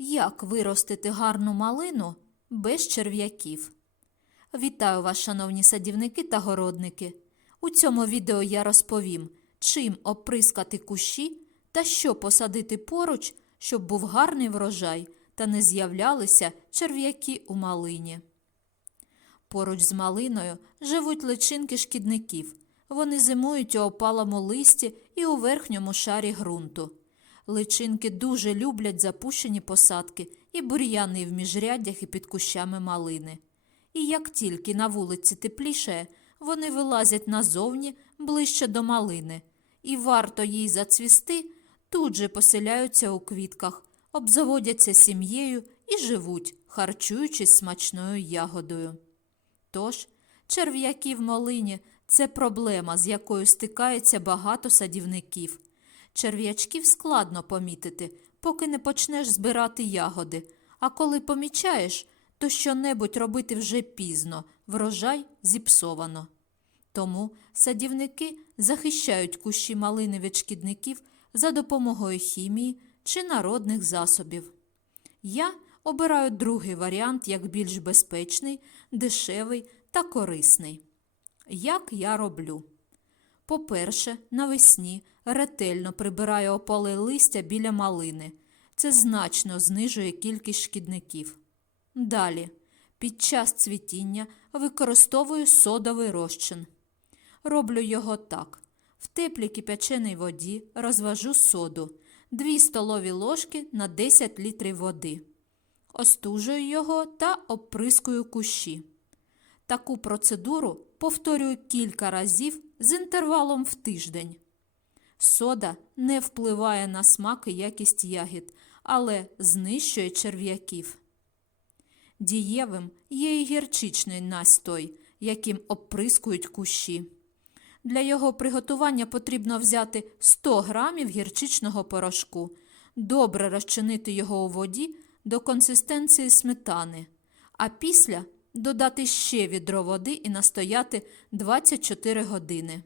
Як виростити гарну малину без черв'яків? Вітаю вас, шановні садівники та городники. У цьому відео я розповім, чим оприскати кущі та що посадити поруч, щоб був гарний врожай та не з'являлися черв'яки у малині. Поруч з малиною живуть личинки шкідників. Вони зимують у опалому листі і у верхньому шарі ґрунту. Личинки дуже люблять запущені посадки і бур'яни в міжряддях і під кущами малини. І як тільки на вулиці тепліше, вони вилазять назовні ближче до малини, і варто їй зацвісти, тут же поселяються у квітках, обзаводяться сім'єю і живуть, харчуючись смачною ягодою. Тож, черв'яки в малині це проблема, з якою стикається багато садівників. Черв'ячків складно помітити, поки не почнеш збирати ягоди, а коли помічаєш, то що-небудь робити вже пізно, врожай зіпсовано. Тому садівники захищають кущі малини від шкідників за допомогою хімії чи народних засобів. Я обираю другий варіант як більш безпечний, дешевий та корисний. Як я роблю? По-перше, навесні ретельно прибираю опале листя біля малини. Це значно знижує кількість шкідників. Далі, під час цвітіння використовую содовий розчин. Роблю його так: в теплій кип'яченій воді розвожу соду 2 столові ложки на 10 літрів води. Остужую його та оприскую кущі. Таку процедуру повторюю кілька разів з інтервалом в тиждень. Сода не впливає на смак і якість ягід, але знищує черв'яків. Дієвим є і гірчичний настой, яким оприскують кущі. Для його приготування потрібно взяти 100 грамів гірчичного порошку, добре розчинити його у воді до консистенції сметани, а після додати ще відро води і настояти 24 години.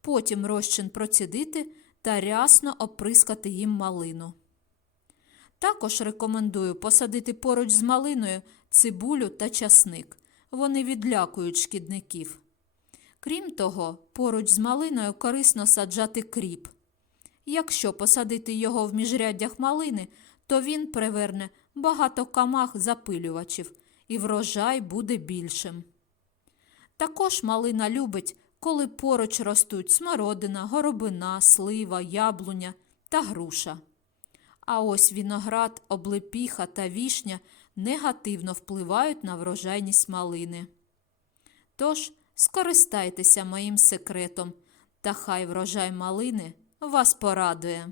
Потім розчин процідити та рясно оприскати їм малину. Також рекомендую посадити поруч з малиною цибулю та часник. Вони відлякують шкідників. Крім того, поруч з малиною корисно саджати кріп. Якщо посадити його в міжряддях малини, то він приверне багато камах запилювачів і врожай буде більшим. Також малина любить, коли поруч ростуть смородина, горобина, слива, яблуня та груша. А ось віноград, облепіха та вішня негативно впливають на врожайність малини. Тож, скористайтеся моїм секретом, та хай врожай малини вас порадує.